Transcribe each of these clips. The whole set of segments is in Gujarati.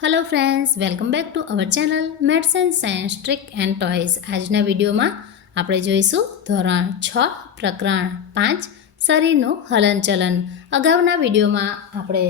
Hello friends, welcome back to our channel maths and science trick and toys. આજના વિડીયોમાં આપણે જોઈશું ધોરણ 6 પ્રકરણ 5 શરીરનું હલનચલન। અગાઉના વિડીયોમાં આપણે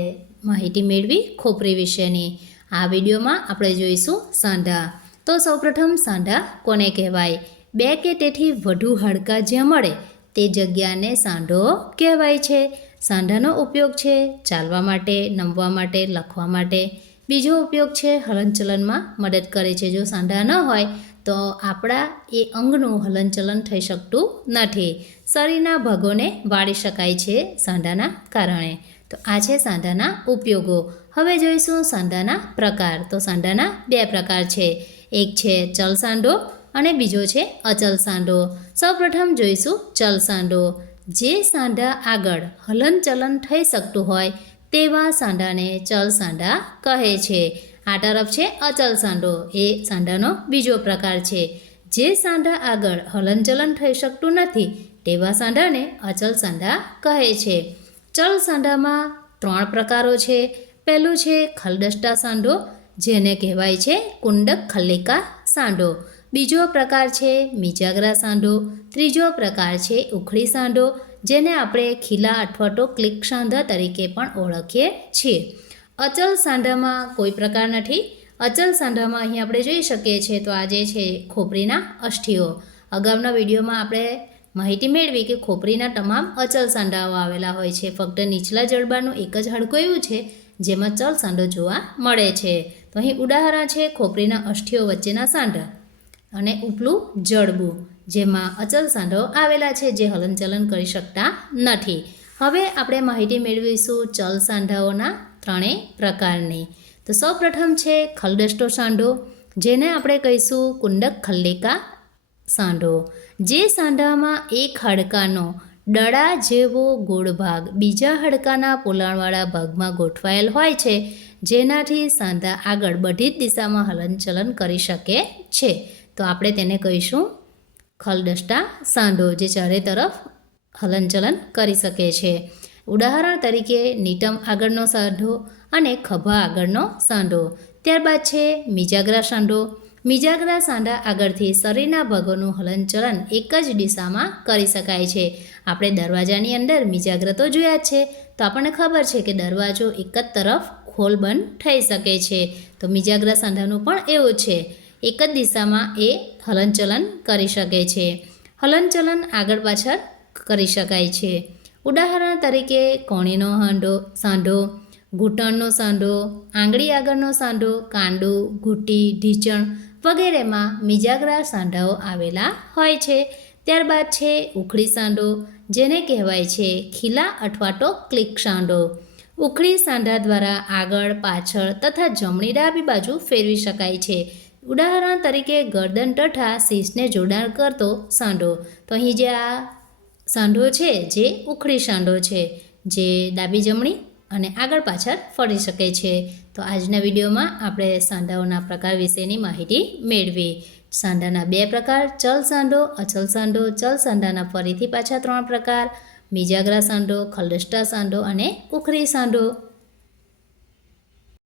માહિતી મેળવી ખોપરી વિશેની। આ વિડીયોમાં આપણે જોઈશું સાંધા। તો સૌપ્રથમ સાંધા કોને કહેવાય? બે કે તેથી વધુ હાડકાં જ્યાં મળે તે જગ્યાને સાંધો કહેવાય છે। સાંધાનો ઉપયોગ છે ચાલવા માટે, નમવા માટે, લખવા માટે। બીજો ઉપયોગ છે હલનચલનમાં મદદ કરે છે। જો સાંધા ન હોય તો આપણા એ અંગનું હલનચલન થઈ શકતું નથી। શરીરના ભાગોને વાળી શકાય છે સાંધાના કારણે। તો આ છે સાંધાના ઉપયોગો। હવે જોઈશું સાંધાના પ્રકાર। તો સાંધાના બે પ્રકાર છે, એક છે ચલ સાંધો અને બીજો છે અચલ સાંધો। સૌપ્રથમ જોઈશું ચલ સાંધો। જે સાંધા આગળ હલનચલન થઈ શકતું હોય તેવા સાંધાને ચલ સાંધા કહે છે। આ તરફ છે અચલ સાંધો, એ સાંધાનો બીજો પ્રકાર છે। જે સાંધા આગળ હલનચલન થઈ શકતું નથી તેવા સાંધાને અચલ સાંધા કહે છે। ચલ સાંધામાં 3 પ્રકારો છે। પહેલું છે ખલદષ્ટા સાંધો, જેને કહેવાય છે કુંડક ખલ્લિકા સાંધો। બીજો પ્રકાર છે મિજાગરા સાંધો। ત્રીજો પ્રકાર છે ઉખડી સાંધો, જેને આપણે ખીલા અથવા તો ક્લિક સાંધા તરીકે પણ ઓળખીએ છીએ। અચલ સાંધામાં કોઈ પ્રકાર નથી। અચલ સાંધામાં અહીં આપણે જોઈ શકીએ છીએ તો આ જે છે ખોપરીના અસ્થિઓ। અગાઉના વિડીયોમાં આપણે માહિતી મેળવી કે ખોપરીના તમામ અચલ સાંધાઓ આવેલા હોય છે, ફક્ત નીચલા જડબાનું એક જ હાડકું એવું છે જેમાં ચલ સાંધો જોવા મળે છે। તો અહીં ઉદાહરણ છે ખોપરીના અસ્થિઓ વચ્ચેના સાંધા અને ઉપલું જડબું, જેમાં અચલ સાંધો આવેલા છે જે હલનચલન કરી શકતા નથી। હવે આપણે માહિતી મેળવીશું ચલ સાંધાઓના 3 પ્રકારની। તો સૌપ્રથમ છે ખલદષ્ટો સાંધો, જેને આપણે કહીશું કુંડક ખલ્લિકા સાંધો। જે સાંધામાં એક હાડકાનો દડા જેવો ગોળ ભાગ બીજા હાડકાના પોલાણવાળા ભાગમાં ગોઠવાયેલ હોય છે, જેનાથી સાંધા આગળ બધી જ દિશામાં હલનચલન કરી શકે છે, તો આપણે તેને કહીશું ખલદષ્ટા સાંધો, જે ચારે તરફ હલનચલન કરી શકે છે। ઉદાહરણ તરીકે નીટમ આગળનો સાંધો અને ખભા આગળનો સાંધો। ત્યારબાદ છે મિજાગરા સાંધો। મિજાગરા સાંધા આગળથી શરીરના ભાગોનું હલનચલન એક જ દિશામાં કરી શકાય છે। આપણે દરવાજાની અંદર મિજાગ્રા તો જોયા જ છે, તો આપણને ખબર છે કે દરવાજો એક જ તરફ ખોલ બંધ થઈ શકે છે। તો મિજાગરા સાંધાનું પણ એવું છે, એક જ દિશામાં એ હલનચલન કરી શકે છે। હલનચલન આગળ પાછળ કરી શકાય છે। ઉદાહરણ તરીકે કોણીનો સાંધો, ઘૂંટણનો સાંધો, આંગળી આગળનો સાંધો, કાંડું, ઘૂંટી, ઢીંચણ વગેરેમાં મિજાગરા સાંધાઓ આવેલા હોય છે। ત્યારબાદ છે ઉખડી સાંધો, જેને કહેવાય છે ખીલા અથવા તો ક્લિક સાંધો। ઉખડી સાંધા દ્વારા આગળ, પાછળ તથા જમણી ડાબી બાજુ ફેરવી શકાય છે। ઉદાહરણ તરીકે ગરદન તથા શીશને જોડાણ કરતો સાંધો। તો અહીં જે આ સાંધો છે જે ઉખડી સાંધો છે, જે ડાબી જમણી અને આગળ પાછળ ફરી શકે છે। તો આજના વિડીયોમાં આપણે સાંધાઓના પ્રકાર વિશેની માહિતી મેળવી। સાંધાના 2 પ્રકાર, ચલ સાંધો, અચલ સાંધો। ચલ સાંધાના ફરીથી પાછા 3 પ્રકાર, મિજાગરા સાંધો, ખલદષ્ટા સાંધો અને ઉખડી સાંધો।